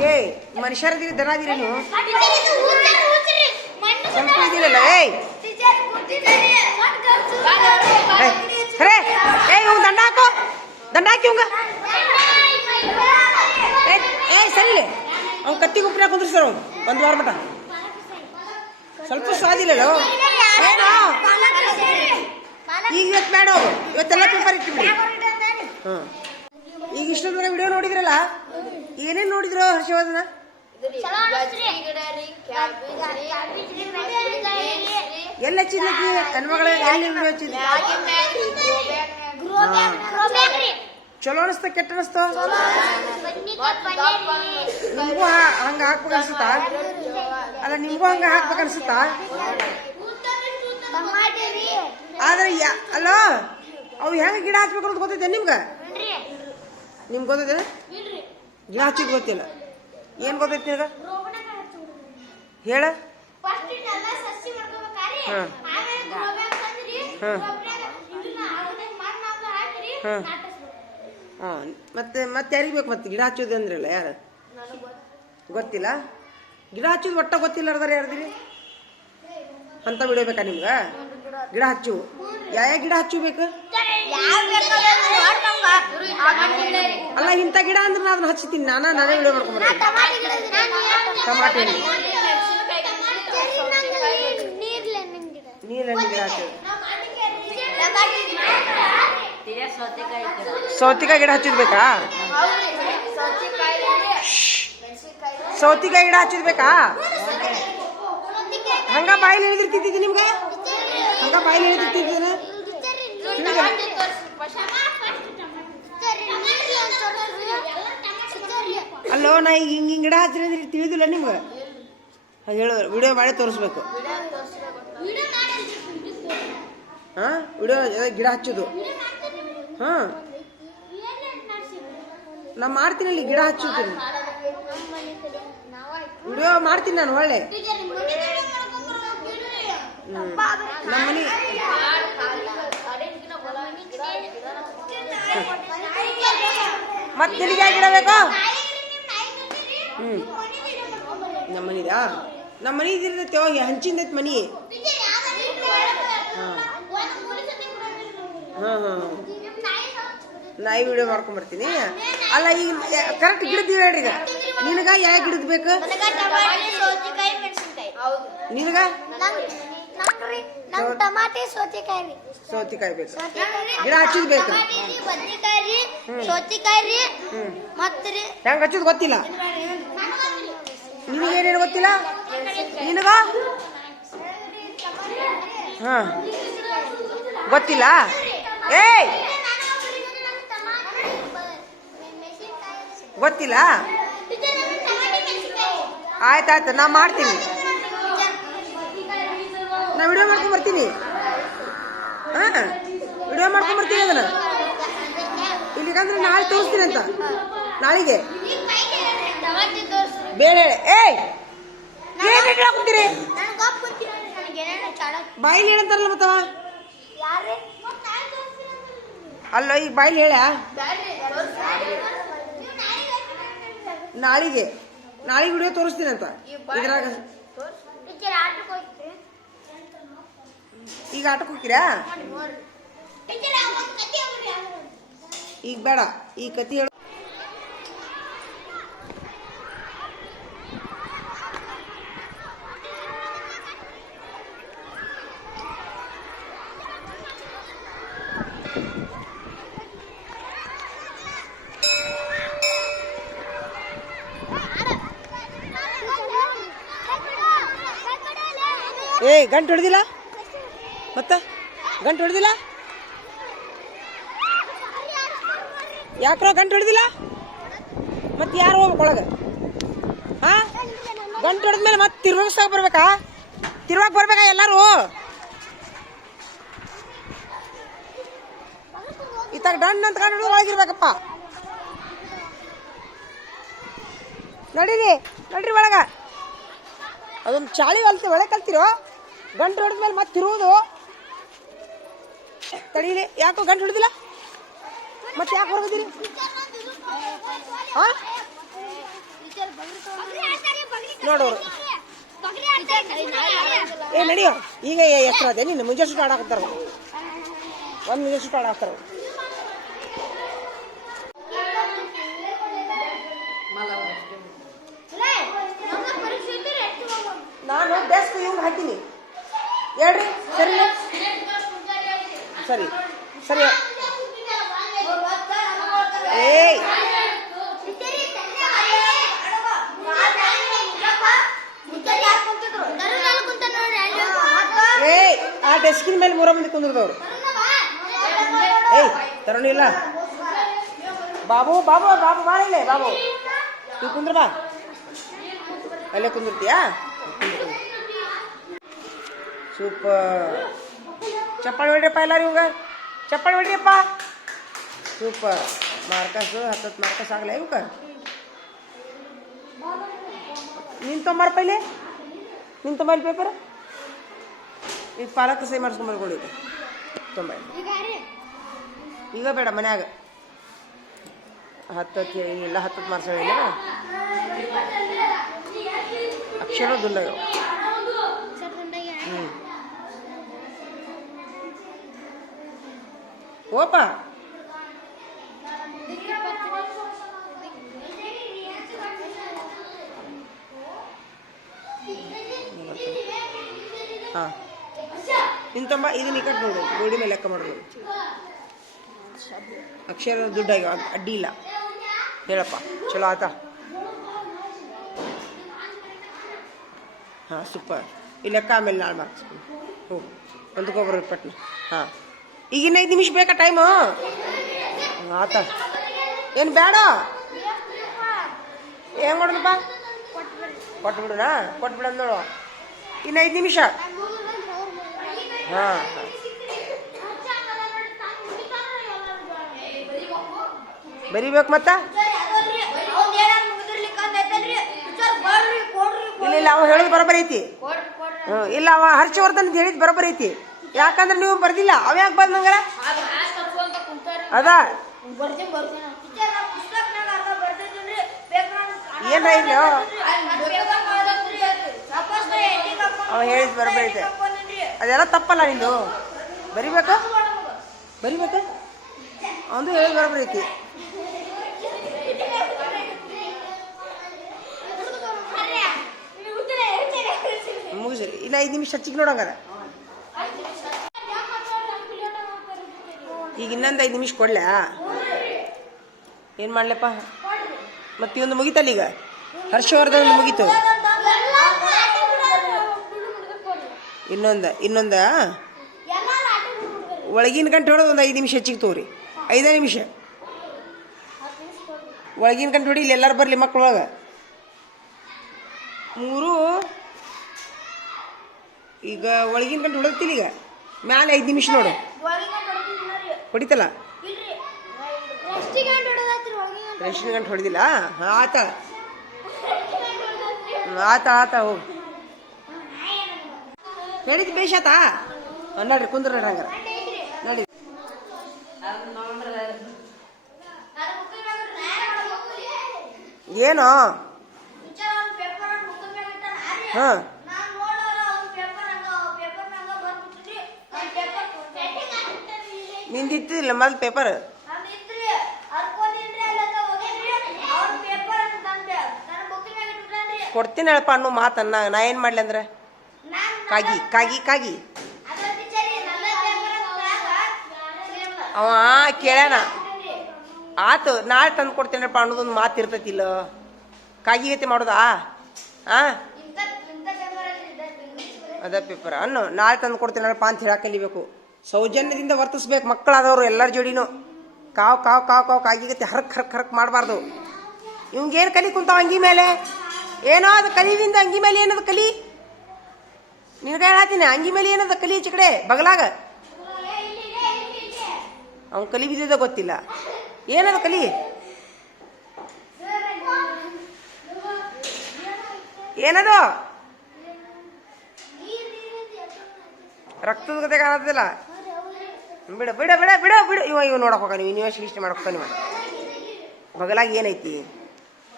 ಏಯ್ ಮನುಷ್ಯರದಿರಿ ದನದಿರಿ ನೀವು ಕೆಂಪು ಇದಿರಲ್ಲ ಏಯ್ ಅರೇ ಏಯ್ ಇವ್ ದಂಡ ಹಾಕು ದಂಡ ಹಾಕಿ ಇವಂಗ ಏಯ್ ಸರಿ ಅವ್ನು ಕತ್ತಿ ಗುಂಪಿನ ಕುಂದ್ರಿಸ್ತಾರ ಒಂದು ವಾರ ಮಟ ಸ್ವಲ್ಪ ಸಾದಿಲ್ಲಲ್ಲ ಏನು ಈಗ ಇವತ್ತು ಬೇಡ ಹೋಗು ಇವತ್ತೆಲ್ಲ ಪೇಪರ್ ಇಟ್ಟಿಬಿಡಿ ಹಾಂ ಈಗ ಇಷ್ಟೊಂದು ವಿಡಿಯೋ ನೋಡಿದ್ರಲ್ಲ ಏನೇನು ನೋಡಿದ್ರು ಹರ್ಷವರ್ಧನ ಎಲ್ಲ ಹಚ್ಚಿದ್ಲಕ್ಕಿ ಹೆಣ್ಮಗಳ ಎಲ್ಲಿ ವಿಡಿಯೋ ಹಚ್ಚಿದ್ಲಿ ಚಲೋ ಅನಿಸ್ತ ಕೆಟ್ಟ ಅನಿಸ್ತ ನಿಮ್ಗೂ ಹಂಗ ಹಾಕ್ಬೇಕು ಅನ್ಸುತ್ತಾ ಅಲ್ಲ ನಿಮ್ಗೂ ಹಂಗ ಹಾಕ್ಬೇಕು ಅನ್ಸುತ್ತಾ ಆದ್ರೆ ಅಲ್ಲ ಅವು ಹೆಂಗ ಗಿಡ ಹಚ್ಬೇಕು ಅಂತ ಗೊತ್ತೈತೆ ನಿಮ್ಗೆ ಗೊತ್ತೈತೆ ಗಿಡ ಹಚ್ಚಿದ್ ಗೊತ್ತಿಲ್ಲ ಏನ್ ಗೊತ್ತೈತಿ ನಿಮ್ಗ ಹೇಳ ಮತ್ತೆ ಮತ್ತೆ ಯಾರಿಗೆ ಬೇಕು ಮತ್ತೆ ಗಿಡ ಹಚ್ಚೋದು ಅಂದ್ರಲ್ಲ ಯಾರು ಗೊತ್ತಿಲ್ಲ ಗಿಡ ಹಚ್ಚೋದು ಒಟ್ಟ ಗೊತ್ತಿಲ್ಲ ಅರ್ದಾರ ಯಾರ್ದಿರಿ ಅಂತ ಬಿಡಬೇಕಾ ನಿಮ್ಗ ಗಿಡ ಹಚ್ಚು ಯಾವ ಗಿಡ ಹಚ್ಚಬೇಕು ಅಲ್ಲ ಇಂಥ ಗಿಡ ಅಂದ್ರೆ ನಾನು ಅದನ್ನ ಹಚ್ಚಿತೀನಿ ನಾನೇ ವಿಡಿಯೋ ಮಾಡ್ಕೊಂಡ್ಬರ್ತೀನಿ ಟಮಾಟೆ ನೀರಲ್ಲಿ ಗಿಡ ಹಚ್ಚೋದು ಸೌತಿಕಾಯಿ ಗಿಡ ಹಚ್ಚಿದ್ಬೇಕಾ ಸೌತಿಕಾಯಿ ಗಿಡ ಹಚ್ಚಿದ್ಬೇಕಾ ಹಂಗ ಬಾಯಿಲಿ ಹೇಳಿದಿರ್ತಿದ್ದಿ ನಿಮ್ಗೆ ಹಂಗ ಬಾಯಿಲಿ ಹೇಳಿದಿರ್ತಿದ್ದೀನ ಅಲ್ಲೋ ನಾ ಈಗ ಹಿಂಗೆ ಗಿಡ ಹಚ್ಚಿದ್ರೆ ತಿಳಿದಿಲ್ಲ ನಿಮ್ಗೆ ಅದು ಹೇಳೋ ವಿಡಿಯೋ ಮಾಡಿ ತೋರಿಸ್ಬೇಕು ಹಾಂ ವಿಡಿಯೋ ಗಿಡ ಹಚ್ಚೋದು ಹಾಂ ನಾ ಮಾಡ್ತೀನಿ ಅಲ್ಲಿ ಗಿಡ ಹಚ್ಚುತ್ತೀನಿ ವಿಡಿಯೋ ಮಾಡ್ತೀನಿ ನಾನು ಒಳ್ಳೆ ನಮ್ಮ ಮನೆ ಮತ್ತೆ ನಿನಗೆ ಗಿಡ ಬೇಕು ನಮ್ಮ ಮನಿದಾ ನಮ್ಮ ಮನೆ ಇದಿರ್ತೈತೆ ಹೋಗಿ ಹಂಚಿಂದೈತೆ ಮನಿ ಹಾಂ ನಾಯಿ ವಿಡಿಯೋ ಮಾಡ್ಕೊಂಡ್ಬರ್ತೀನಿ ಅಲ್ಲ ಈಗ ಕರೆಕ್ಟ್ ಗಿಡದ ಹೇಳ್ರಿ ಈಗ ನಿನಗ ಯಾವ ಗಿಡದ ಬೇಕು ನಿನಗ ಸೌತಿಕಾಯಿ ಬೇಕು ಗಿಡ ಹಚ್ಚಿದ್ ಬೇಕು ಹೆಂಗ ಹಚ್ಚೋದು ಗೊತ್ತಿಲ್ಲ ನಿನಗೇನೇನು ಗೊತ್ತಿಲ್ಲ ನಿನಗ ಹಾ ಗೊತ್ತಿಲ್ಲ ಏಯ್ ಗೊತ್ತಿಲ್ಲ ಆಯ್ತಾಯ್ತು ನಾ ಮಾಡ್ತೀನಿ ನಾ ವಿಡಿಯೋ ಮಾಡ್ಕೊಂಡ್ ಬರ್ತೀನಿ ಹಾಂ ವಿಡಿಯೋ ಮಾಡ್ಕೊಂಡ್ ಬರ್ತೀನಿ ಅದನ್ನ ಇಲ್ಲಿಗಂದ್ರೆ ನಾಳೆ ತೋರಿಸ್ತೀನಿ ಅಂತ ನಾಳೆಗೆ ಬೇಳೆ ಏಯ್ ಏನು ಹಾಕ್ತೀರಿ ಬಾಯಿಲಿ ಹೇಳಂತಾರಲ್ಲ ಮತ್ತವ ಅಲ್ಲ ಈಗ ಬಾಯಿಲಿ ಹೇಳ ನಾಳೆಗೆ ವಿಡಿಯೋ ತೋರಿಸ್ತೀನಿ ಅಂತ ಇದ್ರಾಗ ಈಗ ಆಟಕ್ಕೆ ಹೋಗ್ತೀರಾ ಈಗ ಬೇಡ ಈ ಕತಿ ಹೇಳ ಏಯ್ ಗಂಟು ಹೊಡೆದಿಲ್ಲ ಮತ್ತ ಗಂಟು ಹೊಡೆದಿಲ್ಲ ಯಾಕ್ರೋ ಗಂಟು ಹೊಡೆದಿಲ್ಲ ಮತ್ತೆ ಯಾರು ಹೋಗ್ಬೇಕು ಒಳಗೆ ಹಾಂ ಗಂಟು ಹೊಡೆದ್ಮೇಲೆ ಮತ್ತೆ ತಿರ್ವಗಿಸ್ದಾಗ ಬರ್ಬೇಕಾ ಎಲ್ಲರೂ ಇತ್ತಾಗ ಡನ್ ಅಂತ ಕಂಡು ಒಳಗಿರ್ಬೇಕಪ್ಪ ನಡೀರಿ ಒಳಗ ಅದೊಂದು ಚಾಳಿ ಒಳಗೆ ಕಲ್ತಿರೋ ಗಂಟು ಹೊಡೆದ್ಮೇಲೆ ಮತ್ತೆ ತಿರುವುದು ತಡೀಲಿ ಯಾಕೋ ಗಂಟು ಹೊಡೆದಿಲ್ಲ ಮತ್ತೆ ಯಾಕೆ ಹೊರಗದಿರಿ ಹಾಂ ನೋಡೋರು ಏ ನಡಿಯೋ ಈಗ ಎತ್ತರ ಅದೇ ನೀನು ಮುಂಜಾನೆ ಸುಟ್ಟು ಆಡಾಕತ್ತಾರ ಒಂದು ಮುಂಜಾನೆ ಸುಟ್ಟು ಆಡಾಕ್ತಾರ ನಾನು ಡೆಸ್ಕ್ ಇವ್ಗೆ ಹಾಕಿನಿ ಹೇಳ್ರಿ ಸರಿ ಸರಿ ಸರಿ ಏಯ್ ಏಯ್ ಆ ಡೆಸ್ಕಿನ ಮೇಲೆ 3 ಮಂದಿ ಕುಂದ್ರದವ್ರು ಏಯ್ ತರೋಣ ಇಲ್ಲ ಬಾಬು ಬಾಬು ಬಾಬು ಬಾ ಇಲ್ಲೇ ಬಾಬು ನೀವು ಕುಂದ್ರ ಬಾ ಅಲ್ಲೇ ಕುಂದಿರ್ತೀಯಾ ಸೂಪರ್ ಚಪ್ಪಾಳಿ ಹೊಡ್ರಿಯಪ್ಪ ಎಲ್ಲಾರು ಇವಾಗ ಚಪ್ಪಾಳಿ ಹೊಡ್ರಿಯಪ್ಪ ಸೂಪರ್ ಮಾರ್ಕಸ್ 10 ಮಾರ್ಕಸ್ ಆಗಲ್ಲ ಇವಕ್ಕ ನೀನು ತೊಂಬಾರ ಪೈಲೆ ನೀನು ತೊಂಬಲ್ಲಿ ಪೇಪರ್ ಈಗ ಪಾಲಕ ಸಹಿ ಮಾಡಿಸ್ಕೊಂಬರ್ಕೊಳ್ಳಿ ತೊಂಬ ಈಗ ಬೇಡ ಮನ್ಯಾಗ 10 ಇಲ್ಲ 10 ಮಾರ್ಕ್ಸ್ ಹೇಳಿಲ್ಲ ಅಕ್ಷರ ದುಂಡಾಗ ಓಪ ಹಾಂ ನಿಂತಮ್ಮ ಇದು ನಿಕಟ್ ನೋಡು ಗೋಡಿ ಮೇಲೆ ಲೆಕ್ಕ ಮಾಡೋದು ಅಕ್ಷರ ದುಡ್ಡಾಗಿ ಅಡ್ಡಿ ಇಲ್ಲ ಹೇಳಪ್ಪ ಚಲೋ ಆತ ಹಾಂ ಸೂಪರ್ ಈ ಲೆಕ್ಕ ಆಮೇಲೆ ನಾಳೆ ಮಾರ್ಕ್ಸ್ ಹ್ಞೂ ಒಂದಕ್ಕೊಬ್ಬರು ಪಟ್ನ ಹಾಂ ಈಗಿನ್ನ 5 ನಿಮಿಷ ಬೇಕಾ ಟೈಮು ಆತ ಏನು ಬೇಡ ಏನು ಮಾಡೋದಪ್ಪ ಕೊಟ್ಬಿಡುನಾ ಕೊಟ್ಬಿಡ ನೋಡು ಇನ್ನು 5 ನಿಮಿಷ ಹಾಂ ಬರಿಬೇಕು ಮತ್ತ ಇಲ್ಲ ಇಲ್ಲ ಅವ ಹೇಳೋದು ಬರೋಬ್ಬರಿ ಐತಿ ಇಲ್ಲ ಅವ ಹರ್ಷವರ್ಧನ್ ಹೇಳಿದ್ ಬರೋಬ್ಬರಿ ಐತಿ ಯಾಕಂದ್ರೆ ನೀವು ಬರ್ದಿಲ್ಲ ಅವ ಯಾಕೆ ಬಂದ್ ನಂಗಾರ ಅದ ಏನ್ ಅವ ಹೇಳಿದ್ ಬರೋಬ್ಬರಿ ಐತೆ ಅದೆಲ್ಲ ತಪ್ಪಲ್ಲ ನಿಂದು ಬರಿಬೇಕಾ ಬರಿಬೇಕಾ ಅವನು ಹೇಳಿದ್ ಬರೋಬ್ಬರಿ ಐತಿ ಮುಗಿಸ್ರಿ ಇನ್ನು 5 ನಿಮಿಷ ಹಚ್ಚಿಗೆ ನೋಡಂಗಾರ ಈಗ ಇನ್ನೊಂದು 5 ನಿಮಿಷ ಕೊಡ್ಲಾ ಏನು ಮಾಡ್ಲಪ್ಪ ಮತ್ತೆ ಇವೊಂದು ಮುಗಿತಲ್ಲ ಈಗ ಹರ್ಷವರ್ಧನ್ ಮುಗೀತು ಇನ್ನೊಂದ ಒಳಗಿನ ಗಂಟೆ ಹೊಡೆದು ಒಂದು 5 ನಿಮಿಷ ಹೆಚ್ಚಿಗೆ ತೋರಿ 5 ನಿಮಿಷ ಒಳಗಿನ ಗಂಟೆ ಹೊಡಿ ಇಲ್ಲಿ ಎಲ್ಲರೂ ಬರಲಿ ಮಕ್ಕಳೊಳಗೆ 3 ಈಗ ಒಳಗಿನ ಗಂಟೆ ಹೊಡೆದಿಲ್ಲ ಈಗ ಮ್ಯಾಲೆ 5 ನಿಮಿಷ ನೋಡು ಹೊಡಿತಲ್ಲ ರೇಷನ್ ಗಂಟೆ ಹೊಡೆದಿಲ್ಲ ಹಾಂ ಆತ ಆತ ಆತ ಹೋಗಿ ಹೇಳಿದ್ದು ಬೇಷಾತಾ ನೋಡ್ರಿ ಕುಂದ್ರ ನೋಡ್ರಿ ಹಂಗಾರ ನೋಡಿ ಏನೋ ಹಾಂ ನಿಂದಿತ್ತಿಲ್ಲ ಮೊದಲು ಪೇಪರ್ ಕೊಡ್ತೀನಿ ಹೇಳಪ್ಪ ಅನ್ನೋ ಮಾತನ್ನ ನಾ ಏನು ಮಾಡ್ಲಿ ಅಂದ್ರೆ ಕಾಗಿ ಕಾಗಿ ಕಾಗಿ ಅವ ಕೇಳ್ಯಾನ ಆತು ನಾಳೆ ತಂದು ಕೊಡ್ತೇನಪ್ಪ ಅನ್ನೋದೊಂದು ಮಾತು ಇರ್ತೈತಿಲ್ಲ ಕಾಗಿ ಗತಿ ಮಾಡೋದಾ ಆ ಅದ ಪೇಪರ್ ಅನ್ನು ನಾಳೆ ತಂದು ಕೊಡ್ತೇನಪ್ಪ ಅಂತ ಹೇಳಕ್ಕೆ ಕಲಿಬೇಕು ಸೌಜನ್ಯದಿಂದ ವರ್ತಿಸ್ಬೇಕು ಮಕ್ಕಳಾದವರು ಎಲ್ಲರ ಜೋಡಿನೂ ಕಾವು ಕಾವು ಕಾವು ಕಾವು ಕಾಗಿಗತ್ತೆ ಹರಕ್ ಹರಕ್ ಹರಕ್ ಮಾಡಬಾರ್ದು ಇವಂಗೇನು ಕಲಿ ಕುಂತಾವ ಅಂಗಿ ಮೇಲೆ ಏನೋ ಅದು ಕಲಿವಿಂದ ಅಂಗಿ ಮೇಲೆ ಏನದು ಕಲಿ ನಿನ್ಗೆ ಹೇಳತ್ತೀನಿ ಅಂಗಿ ಮೇಲೆ ಏನದ ಕಲಿ ಈಚೆ ಕಡೆ ಬಗಲಾಗ ಅವ್ನು ಕಲಿ ಬಿದ್ದಿದ್ದ ಗೊತ್ತಿಲ್ಲ ಏನದ ಕಲಿ ಏನದು ರಕ್ತದ ಗತೆ ಕಾಣತ್ತದಿಲ್ಲ ಬಿಡ ಬಿಡ ಬಿಡ ಬಿಡ ಬಿಡು ಇವ ನೋಡಕ್ ಹೋಗ ನೀವು ಯೂನಿವರ್ಸಿಟಿ ಇಷ್ಟ ಮಾಡಕ್ ನೀವು ಬಗಲಾಗ ಏನೈತಿ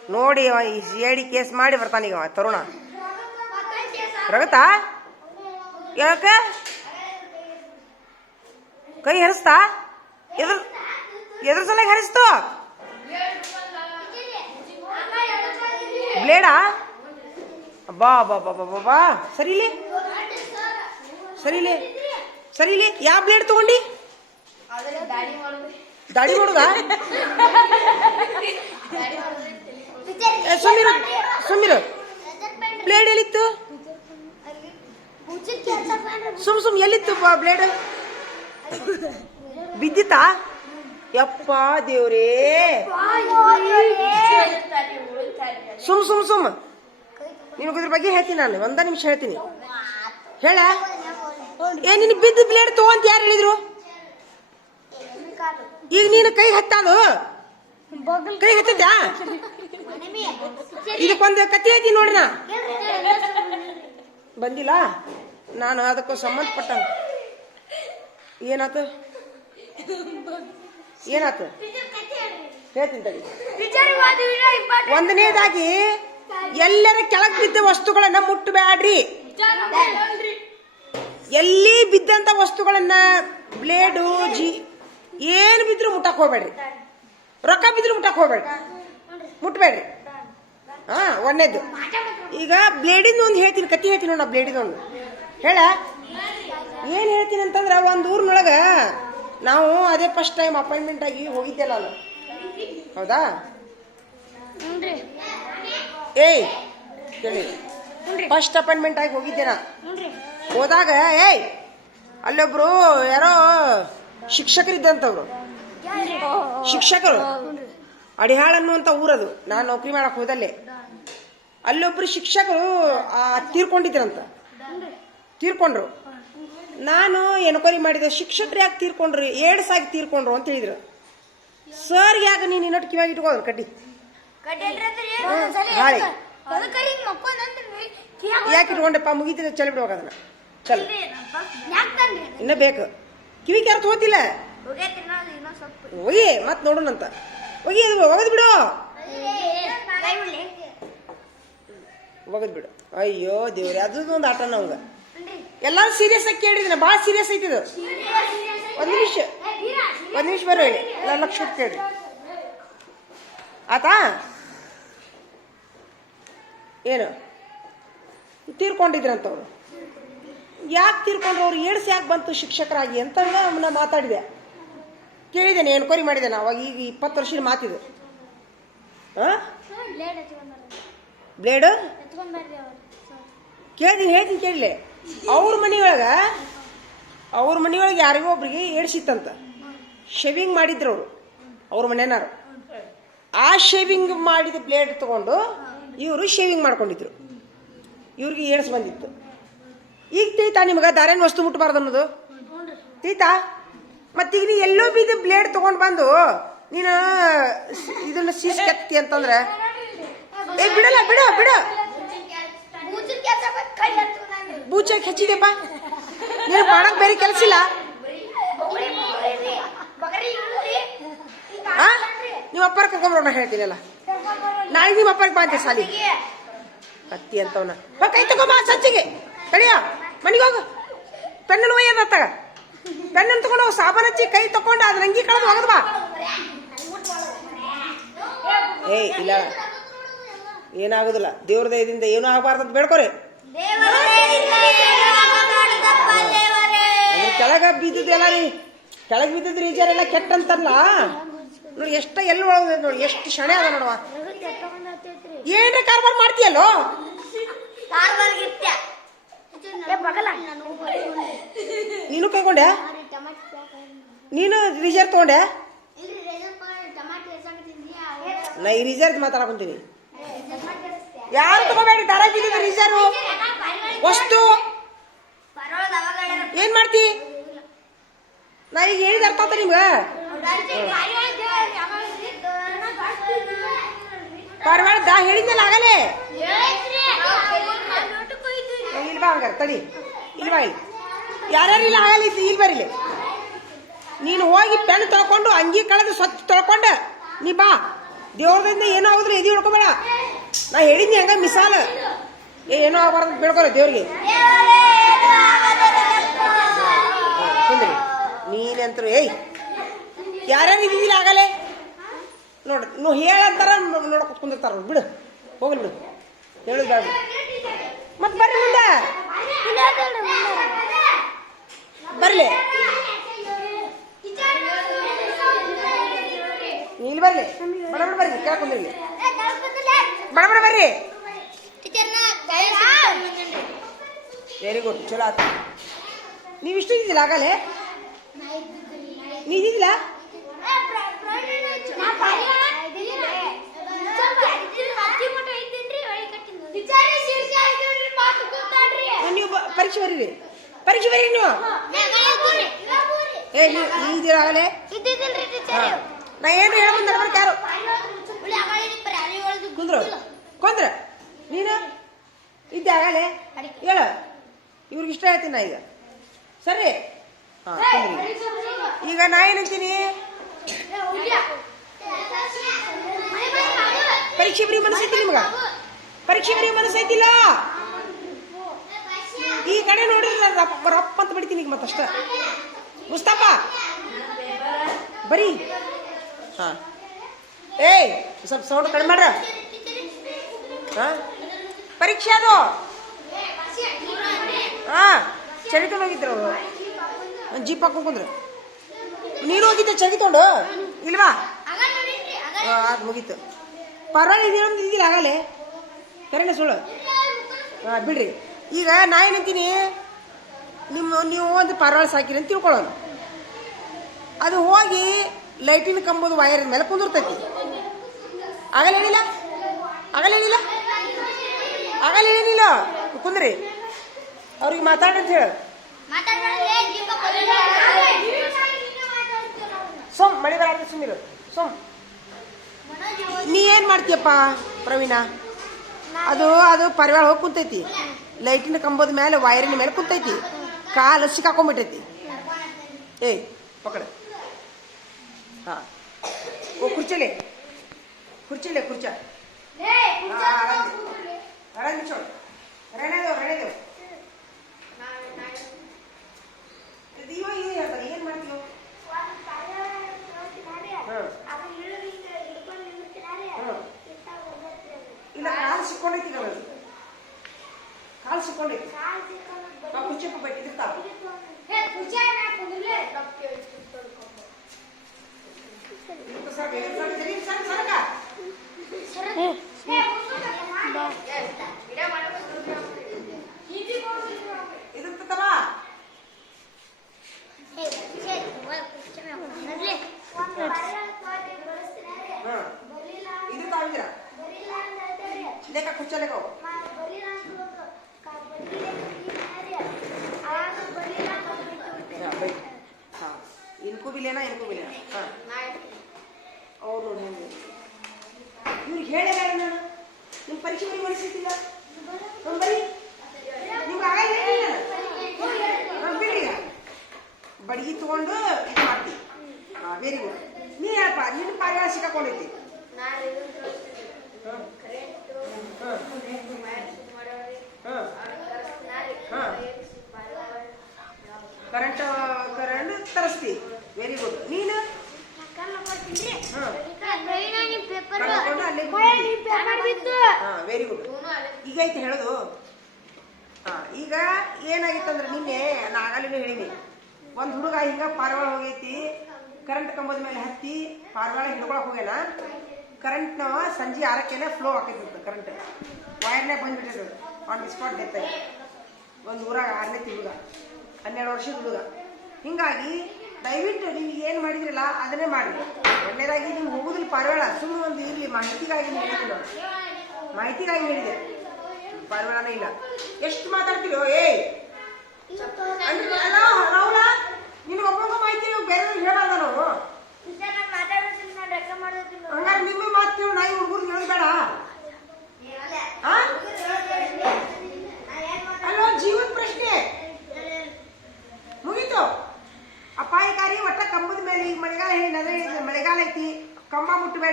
ನೋಡಿ ಈ CID ಕೇಸ್ ಮಾಡಿ ಬರ್ತಾನೀಗ ತರುಣ. ರಗತಾ ಯಾಕ ಕೈ ಹರಿಸ್ತಾ? ಎದ್ರ ಸಲ ಹರಿಸ್ತು? ಬ್ಲೇಡಾ? ಬಾ ಬಾ ಬಾ ಬಾ ಬಾ ಸರಿಲಿ ಸರಿಲಿ ಸರಿಲಿ. ಯಾವ ಬ್ಲೇಡ್ ತಗೊಂಡಿ? ದಾಡಿ ಮಾಡುದ? ಸುಮ್ಮಿರು ಸುಮ್ಮಿರು. ಬ್ಲೇಡ್ ಎಲ್ಲಿತ್ತು? ಸುಮ್ ಎಲ್ಲಿತ್ತು ಬ್ಲೇಡ್? ಬಿದ್ದಿತ್ತಾ? ಯಪ್ಪ ದೇವ್ರೇ. ಸುಮ್ ನಿನಗೆ ಇದ್ರ ಬಗ್ಗೆ ಹೇಳ್ತೀನಿ ನಾನು. 1 ನಿಮಿಷ ಹೇಳ್ತೀನಿ. ಹೇಳ. ನಿನ್ ಬಿದ್ದ ಬ್ಲೇಡ್ ತಗೊಂತ ಯಾರು ಹೇಳಿದ್ರು? ಈಗ ನೀನು ಕೈ ಹತ್ತದು ಕೈ ಹತ್ತಿದ್ಯಾ? ಇದಕ್ಕೊಂದು ಕತ್ತಿ ಹೇಳ್ತೀನಿ ನೋಡ್ರಿ. ನಾ ಬಂದಿಲ್ಲ ನಾನು ಅದಕ್ಕೂ ಸಂಬಂಧಪಟ್ಟ. ಏನಾತು ಹೇಳ್ತೀನಿ ತಡಿ. ಒಂದನೇದಾಗಿ ಎಲ್ಲರ ಕೆಳಗ್ ಬಿದ್ದ ವಸ್ತುಗಳನ್ನ ಮುಟ್ಟಬೇಡ್ರಿ. ಎಲ್ಲಿ ಬಿದ್ದಂತ ವಸ್ತುಗಳನ್ನ ಬ್ಲೇಡು ಏನು ಬಿದ್ರು ಮುಟ್ಟಕ್ ಹೋಗ್ಬೇಡ್ರಿ. ರೊಕ್ಕ ಬಿದ್ರು ಮುಟ್ಟಕ್ ಹೋಗ್ಬೇಡ್ರಿ, ಮುಟ್ಬೇಡ್ರಿ. ಒಂದೇದು. ಈಗ ಬ್ಲೇಡಿಂದ ಒಂದು ಹೇಳ್ತೀನಿ, ಕತ್ತಿ ಹೇಳ್ತೀನಿ ನೋಡ. ಬ್ಲೇಡಿಂದ ಒಂದು ಹೇಳ. ಏನ್ ಹೇಳ್ತೀನಿ ಅಂತಂದ್ರ, ಒಂದ್ ಊರ್ನೊಳಗ ನಾವು ಅದೇ ಫಸ್ಟ್ ಟೈಮ್ ಅಪಾಯಿಂಟ್ಮೆಂಟ್ ಆಗಿ ಹೋಗಿದ್ದೆ ನಾನು. ಹೌದಾ? ಏಯ್ ಕೇಳಿ, ಫಸ್ಟ್ ಅಪಾಯಿಂಟ್ಮೆಂಟ್ ಆಗಿ ಹೋಗಿದ್ದೆ ನಾ. ಹೋದಾಗ ಅಲ್ಲೊಬ್ರು ಯಾರೋ ಶಿಕ್ಷಕರಿದ್ದಂತವ್ರು, ಶಿಕ್ಷಕರು ಅಡಿಹಾಳ ಅನ್ನುವಂತ ಊರದು. ನಾನು ನೌಕರಿ ಮಾಡಕ್ ಹೋದಲ್ಲೇ ಅಲ್ಲೊಬ್ರು ಶಿಕ್ಷಕರು ತೀರ್ಕೊಂಡ್ರು. ನಾನು ಎನ್ಕ್ವೈರಿ ಮಾಡಿದೆ, ಶಿಕ್ಷಕರು ಯಾಕೆ ತೀರ್ಕೊಂಡ್ರು, ಏಡ್ಸ್ ಆಗಿ ತೀರ್ಕೊಂಡ್ರು ಅಂತ ಹೇಳಿದ್ರು. ಸರ್ ಯಾಕೆ ನೀನು ಇನ್ನೊಟ್ಟು ಕಿವಾಗ ಇಟ್ಕೋದ್ರು ಕಡ್ಡಿ ಹಾಳಿ ಯಾಕೆ ಇಟ್ಕೊಂಡೆಪ್ಪ? ಮುಗಿತಿದೆ, ಚಲ ಬಿಡುವಾಗ ಅದನ್ನ ಚಲ ಇನ್ನ ಬೇಕು. ಕಿವಿ ಕೆರ್ತ ಹೋತಿಲ್ಲ ಹೋಗಿ ಮತ್ ನೋಡೋಣಂತ. ಒಗದ್ ಬಿಡು, ಒಗದ್ ಬಿಡು. ಅಯ್ಯೋ ದೇವ್ರಿ, ಅದೊಂದು ಆಟ ನಮ್ಗ. ಎಲ್ಲಾರು ಸೀರಿಯಸ್ ಆಗಿ ಕೇಳಿದ್ರೆ ಭಾಳ ಸೀರಿಯಸ್ ಐತಿದು. ಒಂದ್ ನಿಮಿಷ ಬರೋ ಹೇಳಿ. ಎಲ್ಲ ಲಕ್ಷ ಕೇಳ್ರಿ ಆತಾ. ಏನು ತೀರ್ಕೊಂಡಿದ್ರಂತವ್ರು. ಯಾಕೆ ತೀರ್ಕೊಂಡ್ರು ಅವ್ರು? ಏಡ್ಸ್ ಯಾಕೆ ಬಂತು ಶಿಕ್ಷಕರಾಗಿ ಅಂತ ನಾ ಮಾತಾಡಿದೆ, ಕೇಳಿದ್ದೇನೆ, ಎನ್ಕ್ವೈರಿ ಮಾಡಿದ್ದೇನೆ. ಅವಾಗ ಈಗ 20 ವರ್ಷದ ಮಾತಿದು. ಬ್ಲೇಡ್ ಹೇಳ್ತೀನಿ ಕೇಳಲಿ. ಅವ್ರ ಮನೆಯೊಳಗೆ ಯಾರಿಗೋ ಒಬ್ರಿಗೆ ಏಡ್ಸಿತ್ತಂತ. ಶೇವಿಂಗ್ ಮಾಡಿದ್ರು ಅವ್ರ ಮನೆಯವರು. ಆ ಶೇವಿಂಗ್ ಮಾಡಿದ ಬ್ಲೇಡ್ ತಗೊಂಡು ಇವರು ಶೇವಿಂಗ್ ಮಾಡ್ಕೊಂಡಿದ್ರು. ಇವ್ರಿಗೆ ಏಡ್ಸ್ ಬಂದಿತ್ತು. ಈಗ ತೀತಾ ನಿಮ್ಗೆ ದಾರೇನ್ ವಸ್ತು ಮುಟ್ಟಬಾರ್ದು ಅನ್ನೋದು ತೀತಾ? ಮತ್ತೀಗ ನೀ ಎಲ್ಲೋ ಬಿದ್ದು ಬ್ಲೇಡ್ ತಗೊಂಡ್ ಬಂದು ನೀನು ಇದನ್ನ ಸೀಸ್ ಕೆತ್ತಿ ಅಂತಂದ್ರೆ ಬಿಡಲ್ಲ. ಬಿಡ ಬೂಚಕ್ಕೆ ಹಚ್ಚಿದೆಪ್ಪ. ನೀನು ಮಾಡಕ್ ಬೇರೆ ಕೆಲಸ ಇಲ್ಲ. ನಿಮ್ಮ ಅಪ್ಪರ ಕರ್ಕೊಂಡ್ಬರೋಣ ಹೇಳ್ತೀನಲ್ಲ. ನಾಳೆ ನಿಮ್ಮ ಅಪ್ಪರಿಗೆ ಬಾ ಅಂತ ಸಾಲಿ ಕತ್ತಿ ಅಂತವನ. ಕೈ ತಗೊಂಬ ಸಂಚಿಗೆ ಕಡಿಯ ಮನೆಗೆ ಹೋಗು. ಪೆಣ್ಣನ್ನು ಒಯ್ಯದ ತಗ. ಪೆಣ್ಣನ್ನು ತಗೊಂಡು ಸಾಬಾನ್ ಹಚ್ಚಿ ಕೈ ತಕೊಂಡು ಅದ್ರ ಅಂಗಿ ಕಳೆದು ಹೋಗದ್ ಬಾ. ಇಲ್ಲ ಏನಾಗುದಿಲ್ಲ. ದೇವ್ರ ದಯದಿಂದ ಏನೂ ಆಗಬಾರ್ದಂತ ಬೇಡ್ಕೊರಿ. ಕೆಳಗ ಬಿದ್ದಿದ್ದೆಲ್ಲ ರೀ, ಕೆಳಗೆ ಬಿದ್ದಿದ್ ರೀಜರ್ ಎಲ್ಲ ಕೆಟ್ಟಂತಲ್ಲ ನೋಡಿ. ಎಷ್ಟ ಎಲ್ಲಿ ಒಳಗ ನೋಡಿ, ಎಷ್ಟು ಶಣೆ ಅದ ನೋಡುವ. ಏನ್ರ ಕಾರ್ಬಾರ್ ಮಾಡ್ತೀಯಲ್ಲೋ ನೀನು. ಕೈಕೊಂಡೆ ನೀನು ರಿಸರ್ವ್ ತಗೊಂಡೆ? ನಾ ಈ ರಿಸರ್ವ್ ಮಾತಾಡಕೊಂತೀನಿ. ಯಾರು ತಗೋಬೇಡಿ, ದಾರ ಬಿದ್ದಿದ್ದು ರಿಸರ್ವ್ ವಸ್ತು. ಏನ್ ಮಾಡ್ತಿ? ನಾ ಈಗ ಹೇಳಿದ ಅರ್ಥ ಆತ ನಿಮ್ಗ? ಪರವಾಳ ಹೇಳಿದ್ನಲ್ಲ ಆಗಲೇ. ಇಲ್ವಾ ಹಂಗಾರ ತಡಿ, ಇಲ್ವಾ ಇಲ್ಲಿ ಯಾರ್ಯಾರು ಇಲ್ಲ ಆಗಲ್ಲ. ಇಲ್ಲಿ ಬರಿಲಿ. ನೀನು ಹೋಗಿ ಪೆನ್ ತೊಳ್ಕೊಂಡು ಅಂಗಿ ಕಳೆದು ಸ್ವಚ್ಛ ತೊಳ್ಕೊಂಡ ನೀ ಬಾ. ದೇವ್ರದಿಂದ ಏನೋ ಆಗುದ್ರೆ ಎದಿ ಹೊಡ್ಕೋಬೇಡ. ನಾ ಹೇಳಿದ್ನಿ ಹಂಗ ಮಿಸಾಲ ಏನೋ ಆಗಬಾರ್ದು ಬೇಡ್ಕೊಳ ದೇವ್ರಿಗೆ. ಕುಂದ್ರಿ ನೀನಂತರು ಏಯ್ ಯಾರ್ಯಾರು ಇದ್ದಿದ್ದಿಲ್ಲ ಆಗಲೇ ನೋಡ್ರಿ ನೀವು ಹೇಳಂತಾರ ನೋಡಕ್ ಕುಂದಿರ್ತಾರ ಬಿಡು ಹೋಗ್ಲಿ ಬಿಡು ಹೇಳುದು ಬೇಡ ಮತ್ ಬರ್ರಿ ಮುಂದೆ ಬರ್ಲಿ ಇಲ್ಲಿ ಬರ್ಲಿ ಬಡ ಬರ್ರಿ ಕೇಳ್ಕೊಂಡ್ರಿ ಬಡ ಬರ್ರಿ. ವೆರಿ ಗುಡ್ ಚಲೋ ಆತ. ನೀವು ಇಷ್ಟು ಇದ್ದಿಲ್ಲ ಆಗಲೇ ನೀ ಇದ್ದಿಲ್ಲ ನೀವು ಪರೀಕ್ಷೆ ಬರೀರಿ ಪರೀಕ್ಷೆ ಬರೀ ನೀವು ಏ ನೀವು ಇದ್ದೀರ ಆಗಲೇ ನಾ ಏನು ಹೇಳ ಬಂದ ನಡ್ಬರ್ಕ ಯಾರು ಕುಂದ್ರು ಕೊಂದ್ರ ನೀನು ಇದ್ದೆ ಆಗಲೇ ಹೇಳ ಇವ್ರಿಗೆ ಇಷ್ಟ ಹೇಳ್ತೀನಿ ನಾ ಈಗ ಸರಿ ಹಾಂ ಈಗ ನಾ ಏನಂತೀನಿ ಪರೀಕ್ಷೆ ಬರೀ ಮನಸ್ಸೈತಿ ನಿಮ್ಗ ಪರೀಕ್ಷೆ ಬರೀ ಮನಸ್ಸೈತಿಲ್ಲ ಈ ಕಡೆ ನೋಡಿದ್ರೆ ರಪ್ಪ ರಪ್ಪ ಅಂತ ಬಿಡ್ತೀನಿ ಈಗ ಮತ್ತಷ್ಟ ಮುಸ್ತಫಾ ಬರೀ ಹಾ ಏಯ್ ಸ್ವಲ್ಪ ಸೌಂಡ್ ಕಡಿಮೆ ಮಾಡ್ರ ಹಾ ಪರೀಕ್ಷೆ ಅದು ಹಾ ಚಳಿಕೊಂಡು ಹೋಗಿದ್ರು ಅವರು ಜೀಪ್ ಹಾಕೊಂಡು ಕುಂದ್ರು ನೀನು ಹೋಗಿದ್ದೆ ಚಳಿಕೊಂಡು ಇಲ್ವಾ ಅದು ಮುಗೀತು ಪರವಾಗಿಲ್ಲ ಇದೇನೊಂದು ಇದ್ದಿಲ್ಲ ಆಗಲೇ ಕರೆನೆ ಸುಳ್ಳು ಹಾಂ ಬಿಡ್ರಿ. ಈಗ ನಾ ಏನಂತೀನಿ ನೀವು ಒಂದು ಪರವಾಳ ಸಾಕಿರಿ ಅಂತ ತಿಳ್ಕೊಳ್ಳೋಣ ಅದು ಹೋಗಿ ಲೈಟಿನ ಕಂಬದ ವೈರಿನ ಮೇಲೆ ಕುಂದಿರ್ತೈತಿ ಆಗಲ್ಲ ಹೇಳಿಲ್ಲ ಆಗಲ್ಲ ಹೇಳಿಲ್ಲ ಆಗಲ್ಲ ಹೇಳಿಲ್ಲ ಕುಂದ್ರಿ ಅವ್ರಿಗೆ ಮಾತಾಡಂತ ಹೇಳು ಸೋಮ್ ಮಳೆ ಬರ ಸುಮ್ಮಿರು ಸೋಮ್ ನೀ ಏನು ಮಾಡ್ತೀಯಪ್ಪ ಪ್ರವೀಣ ಅದು ಅದು ಪರಿವಾರ ಹೋಗಿ ಕುಂತೈತಿ ಲೈಟಿನ ಕಂಬದ ಮೇಲೆ ವೈರಿನ ಮೇಲೆ ಕುಂತೈತಿ ಕಾಲು ಸಿಕ್ಕಾಕೊಂಡ್ಬಿಟ್ಟೈತಿ ಏಯ್ ಪಕಡ ಹಾಂ ಓ ಕುರ್ಚಲೆ ಕುರ್ಚಲೆ ಕುರ್ಚ ಆರಾಮ್ ಚೋಡ್ ರಣೇದೇವ್ ರಣೇದೇವ್ ಇವಾಗ ಏನು ಹೇಳ್ತಾರೆ ಏನು ಮಾಡ್ತೀವಿ ಇಲ್ಲ ಕಾಲು ಸಿಕ್ಕೊಂಡೈತಿ ಕಾಲು ಸಿಕ್ಕೊಂಡೈತಿ ಕುರ್ಚಪ್ಪ ಬೈತಿರ್ತಾವ लेका खुर्च्या लेका हाँ इनको भी लेना हाँ और ಇವ್ರಿಗೆ ಹೇಳಲ್ಲ ನಾನು ನಿಮ್ಮ ಪರೀಕ್ಷೆ ಬರೀ ಮಾಡಿಸಿದ್ದಿಲ್ಲ ಬರೀ ನಿಮ್ಗೆ ಆಗಲ್ಲ ಬಿಡಿ ಬಡಗಿ ತಗೊಂಡು ಇದು ಮಾಡ್ತೀವಿ ಹಾಂ ವೆರಿ ಗುಡ್ ನೀ ಹೇಳಪ್ಪ ನಿನ್ನ ಪಾರಿವಾಳ ಸಿಕ್ಕಾಕೊಂಡೈತಿ ಕರೆಂಟ್ ತರಿಸ್ತಿ ವೆರಿ ಗುಡ್ ನೀನು ವೆರಿ ಗುಡ್ ಈಗ ಐತೆ ಹೇಳೋದು ಹಾಂ ಈಗ ಏನಾಗಿತ್ತಂದ್ರೆ ನಿನ್ನೆ ನಾ ಆಗಲೇ ಹೇಳಿನಿ ಒಂದು ಹುಡುಗ ಹಿಂಗ ಪಾರಿವಾಳ ಹೋಗೈತಿ ಕರೆಂಟ್ ಕಂಬದ ಮೇಲೆ ಹತ್ತಿ ಪಾರಿವಾಳ ಹಿಡ್ಕೊಳಕ್ ಹೋಗ್ಯಾನ ಕರೆಂಟ್ನವ ಸಂಜೆ 6ಕ್ಕೆ flow ಹಾಕೈತಿ current ವೈರ್ನಾಗ ಬಂದ್ಬಿಟ್ಟಿದ್ರು on the spot death ಆಗಿ ಒಂದು ಊರಾಗ 6ನೇ ಹುಡುಗ 12 ವರ್ಷದ ಹುಡುಗ ಹಿಂಗಾಗಿ ದಯವಿಟ್ಟು ನೀವು ಏನು ಮಾಡಿದ್ರಲ್ಲ ಅದನ್ನೇ ಮಾಡಿ ಒಳ್ಳೆಯದಾಗಿ ನೀವು ಹೋಗುದಿಲ್ಲ ಪಾರಿವಾಳ ಸುಮ್ಮನೆ ಒಂದು ಇರಲಿ ಮಾಹಿತಿಗಾಗಿ ಹೇಳಿದ್ವಿ ನಾವು ಮಾಹಿತಿಗಾಗಿ ಹೇಳಿದೆ ಪಾರಿವಾಳನೇ ಇಲ್ಲ ಎಷ್ಟು ಮಾತಾಡ್ತೀರೋ ಏಯ್ ರಾಹುಲ ನಿನಗೆ ಒಬ್ಬೊಬ್ಬ ಮಾಹಿತಿ ನೀವು ಬೇರೆ ಹೇಳಲ್ಲ ನಾವು ಹಂಗಾರೆ ನಿಮ್ಮ ಮಾತು ನಾ ಇವ್ರ ಊರಿಗೆ ಹೇಳೋದು ಬೇಡ ಅಲ್ಲೋ ಜೀವನ ಪ್ರಶ್ನೆ ಮುಗೀತು ಅಪಾಯಕಾರಿ ಒಟ್ಟ ಕಂಬದ ಮೇಲೆ ಈಗ ಮಳೆಗಾಲ ಹೇಳಿ ನದ್ರೆ ಮಳೆಗಾಲ ಐತಿ ಕಂಬ ಮುಟ್ಟಬೇಡ್ರಿ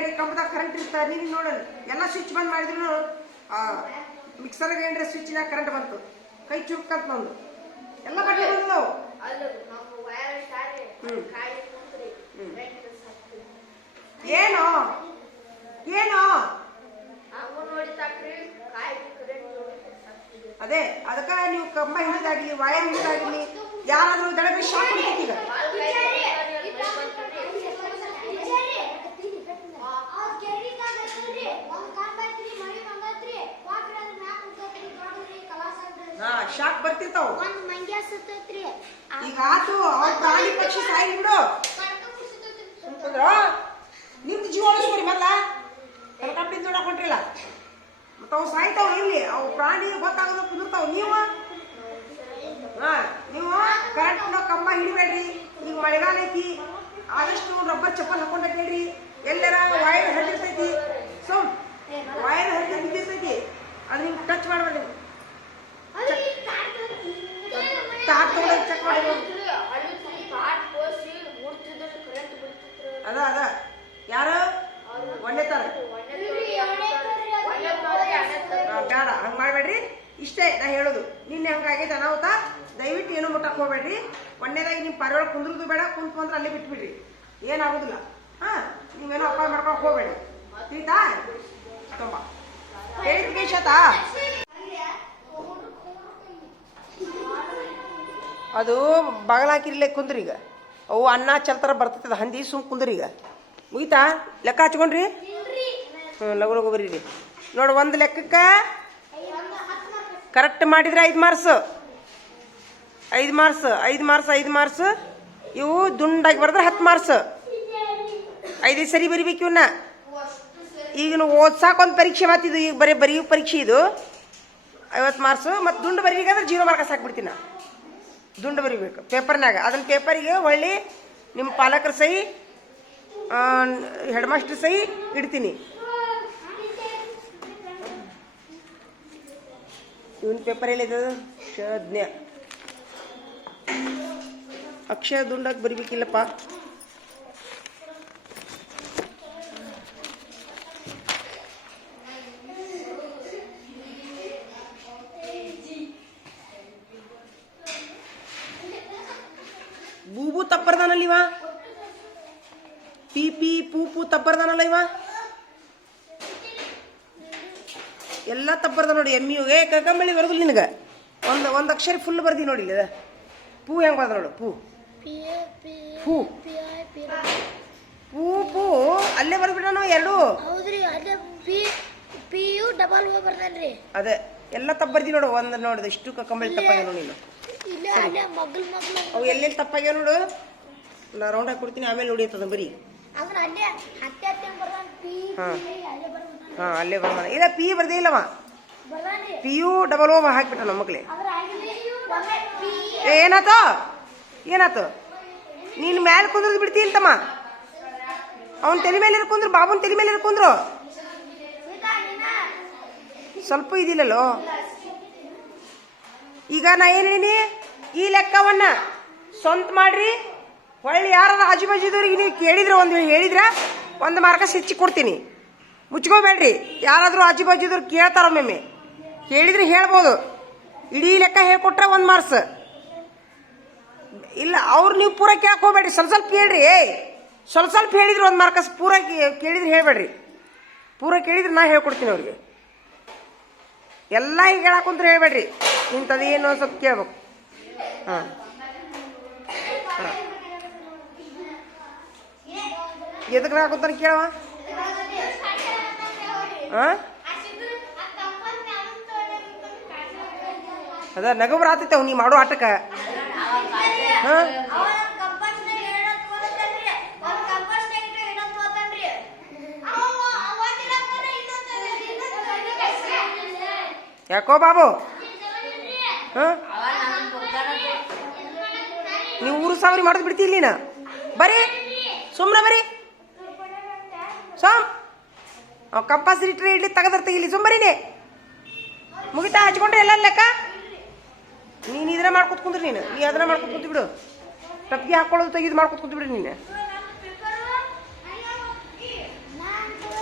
ಕಂಬದಾಗ ಕರೆಂಟ್ ಇರ್ತಾರೆ ನೀವು ನೋಡೋಣ ಎಲ್ಲ ಸ್ವಿಚ್ ಬಂದ್ ಮಾಡಿದ್ರು ಮಿಕ್ಸರ್ಗೆ ಏನ್ರಿ ಸ್ವಿಚ್ನಾಗ ಕರೆಂಟ್ ಬಂತು ಕೈ ಚುರುಕಂತ ನಂದು ಎಲ್ಲ ಬಟ್ಟೆ ಬಂದವು ಏನೋ ಏನೋ ಅದೇ ಅದಕ್ಕ ನೀವು ಕಂಬ ಹಿಡಿದಾಗ್ಲಿ ವಯರ್ ಹಿಡಿದಾಗ್ಲಿ ಯಾರಾದ್ರೂ ದಡಬಿ ಶಾಕ್ ಹೊಡಿತೈತಿ ಈಗ ಶಾಕ್ ಬರ್ತಿರ್ತಾವ ಈಗ ಆತು ಅವ್ರ ಪ್ರಾಣಿ ಪಕ್ಷಿ ಸಾಯಿ ಬಿಡು ನಿಮ್ದು ಜೀವ ಉಳಿಸ್ಕೊಡಿ ಮೊದ್ಲ ಹೆಲಿಕಾಪ್ಟರ್ ನೋಡಕ್ ಹೊಂಟ್ರಿಲ್ಲ ಮತ್ತ ಅವು ಸಾಯ್ತಾವ ಇಲ್ಲಿ ಅವು ಪ್ರಾಣಿ ಗೊತ್ತಾಗೋದು ಕುದುರ್ತಾವ ನೀವು ಕರೆಂಟ್ ಕಂಬ ಹಿಡಿಬೇಡ್ರಿ ಈಗ ಮಳೆಗಾಲ ಐತಿ ಆದಷ್ಟು ರಬ್ಬರ್ ಚಪ್ಪಲ್ ಹಾಕೊಂಡ ಕೇಳ್ರಿ ಎಲ್ಲರ ವೈರ್ ಹರಿರ್ತೈತಿ ವೈರ್ ಹರಿದ ಬಿದ್ದಿರ್ತೈತಿ ಅದು ನಿಮ್ಗೆ ಟಚ್ ಮಾಡ್ಬೇಡ್ರಿ ತಾಟ್ ತಗೊಂಡು ಚೆಕ್ ಮಾಡಿ ಅದ ಯಾರು ಒಂದೇ ತರ ಬೇಡ ಹಂಗ ಮಾಡ್ಬೇಡ್ರಿ ಇಷ್ಟೇ ನಾ ಹೇಳೋದು ನಿನ್ನೆ ಹಂಗಾಗೈತೆ ಅನಾಹುತ ದಯವಿಟ್ಟು ಏನು ಮುಟ್ಟಕ್ ಹೋಗ್ಬೇಡ್ರಿ ಒಂದೇದಾಗಿ ನಿಮ್ ಪಾರಿವಾಳ ಕುಂದ್ರದು ಬೇಡ ಕುಂತು ಅಂದ್ರೆ ಅಲ್ಲೇ ಬಿಟ್ಬಿಡ್ರಿ ಏನಾಗುದಿಲ್ಲ ನೀವೇನೋ ಅಪ್ಪ ಮಾಡ್ಕೊಳಕ್ ಹೋಗ್ಬೇಡಿ ತಿಳಿತಾ ತುಂಬ ಹೇಳಿದ್ಕೆ ಶತಾ ಅದು ಬಾಗಲಾಕಿರ್ಲೆ ಕುಂದ್ರಿ ಈಗ ಅವು ಅನ್ನ ಚಲ್ತರ ಬರ್ತದ ಹಂದಿ ಸುಮ್ ಕುಂದ್ರಿ ಈಗ ಮುಗಿತಾ ಲೆಕ್ಕ ಹಚ್ಕೊಂಡ್ರಿ ಲಗು ಲಗು ಬರೀರಿ ನೋಡಿ ಒಂದು ಲೆಕ್ಕಕ್ಕೆ ಕರೆಕ್ಟ್ ಮಾಡಿದ್ರೆ 5 ಮಾರ್ಕ್ಸ್ 5 ಮಾರ್ಕ್ಸ್ 5 ಮಾರ್ಕ್ಸ್ 5 ಮಾರ್ಕ್ಸ್ ಇವು ದುಂಡಾಗಿ ಬರೆದ್ರೆ 10 ಮಾರ್ಕ್ಸ್ 5 ಸರಿ ಬರಿಬೇಕು ಇವನ್ನ ಈಗ ನೀವು ಓದ್ಸಾಕೊಂದು ಪರೀಕ್ಷೆ ಮಾತಿದ್ದು ಈಗ ಬರೆಯೋ ಪರೀಕ್ಷೆ ಇದು 50 ಮಾರ್ಕ್ಸ್ ಮತ್ತು ದುಂಡು ಬರೀಬೇಕಾದ್ರೆ 0 ಮಾರ್ಕ್ಸ್ ಹಾಕ್ಬಿಡ್ತೀನಿ ದುಂಡು ಬರಿಬೇಕು ಪೇಪರ್ನಾಗ ಅದನ್ನ ಪೇಪರಿಗೆ ಒಳ್ಳೆ ನಿಮ್ಮ ಪಾಲಕರ ಸಹಿ ಹೆಡ್ ಮಾಸ್ಟರ್ ಸಹಿ ಇಡ್ತೀನಿ ಇವನ್ ಪೇಪರ್ ಎಲ್ಲಿದೆ ಕ್ಷಜ್ಞ ಅಕ್ಷರ ದುಂಡಾಗಿ ಬರಿಬೇಕಿಲ್ಲಪ್ಪ ಬೂಬು ತಪ್ಪರ್ದಾನಲ್ಲ ಇವ ಪಿ ಪಿ ಪೂ ತಪ್ಪರ್ದಾನಲ್ಲ ಇವ ಎಲ್ಲ ತಪ್ಪರ್ದ ನೋಡಿ ಎಮ್ಮಿಯುಗೆ ಕಕ್ಕಂಬಳಿ ಬರೋದಿಲ್ಲ ನಿನಗೆ ಒಂದು ಅಕ್ಷರ ಫುಲ್ ಬರ್ದಿ ನೋಡಿ ಇಲ್ಲ ಪೂ ಹೆಂಗೆ ಬರ್ದ ನೋಡು ಪೂ ಪೂ ಪೂ ಪೂ ಅಲ್ಲೇ ಬರ್ಬಿಡ ನಾವು ಎರಡು ಅದೇ ಎಲ್ಲ ತಪ್ಪ ಬರ್ದಿ ನೋಡು ಒಂದು ನೋಡಿದ ಇಷ್ಟು ಕಕ್ಕಂಬಳಿ ತಪ್ಪಾಗ್ಯ ನೋಡಿ ನೀನು ಅವು ಎಲ್ಲೆಲ್ಲಿ ತಪ್ಪಾಗ್ಯಾವ ನೋಡು ನಾ ರೌಂಡ್ ಹಾಕಿ ಕೊಡ್ತೀನಿ ಆಮೇಲೆ ನೋಡಿರ್ತದ ಬರೀ ಹಾಂ ಅಲ್ಲೇ ಬರ್ದಾನ ಇಲ್ಲ ಪಿ ಬರ್ದೇ ಇಲ್ಲವ PU ಡಬಲ್ ಓ ಹಾಕ್ಬಿಟ್ಟ ನಮ್ಮ ಮಕ್ಳೇ ಏನಾತ ನೀನು ಮ್ಯಾಲೆ ಕುಂದ್ರದ್ ಬಿಡ್ತಿ ಇಲ್ತಮ್ಮ ಅವನ ತಲೆ ಮೇಲೆ ಕುಂದ್ರು ಬಾಬುನ ತಲೆ ಮೇಲೆ ಕುಂದ್ರು ಸ್ವಲ್ಪ ಇದಿಲ್ಲಲ್ಲೋ ಈಗ ನಾ ಏನು ಹೇಳೀನಿ ಈ ಲೆಕ್ಕವನ್ನ ಸ್ವಂತ ಮಾಡ್ರಿ ಹೊಳ್ಳಿ ಯಾರು ಆಜು ಬಾಜುದವ್ರಿಗೆ ನೀವು ಕೇಳಿದ್ರೆ ಹೇಳಿದ್ರೆ 1 ಮಾರ್ಕಸ್ ಹೆಚ್ಚಿ ಕೊಡ್ತೀನಿ ಮುಚ್ಕೋಬೇಡ್ರಿ ಯಾರಾದರೂ ಆಜು ಬಾಜುದವ್ರು ಕೇಳ್ತಾರೊಮ್ಮೆ ಕೇಳಿದ್ರೆ ಹೇಳ್ಬೋದು ಇಡೀ ಲೆಕ್ಕ ಹೇಳ್ಕೊಟ್ರೆ 1 ಮಾರ್ಕ್ಸ್ ಇಲ್ಲ ಅವ್ರು ನೀವು ಪೂರ ಕೇಳಕ್ಕೆ ಹೋಗ್ಬೇಡ್ರಿ ಸ್ವಲ್ಪ ಕೇಳ್ರಿ ಸ್ವಲ್ಪ ಹೇಳಿದ್ರೆ 1 ಮಾರ್ಕಸ್ ಪೂರ ಕೇಳಿದ್ರೆ ಹೇಳ್ಬೇಡ್ರಿ ಪೂರ ಕೇಳಿದ್ರೆ ನಾ ಹೇಳ್ಕೊಡ್ತೀನಿ ಅವ್ರಿಗೆ ಎಲ್ಲ ಈಗ ಹೇಳಕ್ಕಂದ್ರೆ ಹೇಳ್ಬೇಡ್ರಿ ಇಂಥದ್ದು ಏನು ಸ್ವಲ್ಪ ಕೇಳ್ಬೇಕು ಹಾಂ ಎದಕ್ಕೆ ಹಾಕುತ್ತಾನೆ ಕೇಳವ ಅದ ನಗು ಬರಾತೈತೆ ನೀ ಮಾಡೋ ಆಟಕ್ಕೆ ಯಾಕೋ ಬಾಬು ನೀವು ಊರು ಸಾವಿರ ಮಾಡೋದು ಬಿಡ್ತಿಲ್ಲ ನೀನು ಬರೀ ಸುಮ್ಮನೆ ಬರೀ ಕಂಪಾಸ್ ಇಟ್ರೆ ಇಡ್ಲಿ ತೆಗೆದಿರ್ತ ಇಲ್ಲಿ ಸುಮ್ಮರಿನೇ ಮುಗಿತಾ ಹಚ್ಕೊಂಡ್ರೆ ಎಲ್ಲ ಲೆಕ್ಕ ನೀನು ಇದನ್ನ ಮಾಡ್ಕೊತ ಕುಂದ್ರಿ ನೀನು ಅದನ್ನ ಮಾಡ್ಕೊತ ಕುಂತು ಬಿಡು ಟಪ್ಪಿಗೆ ಹಾಕೊಳ್ಳೋದು ತೆಗೆದು ಮಾಡ್ಕೊತ ಕುಂತು ಬಿಡು ನೀನು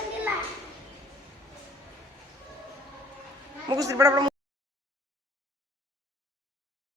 ಮುಗಿಸ್ರಿ ಬಡ ಬಡ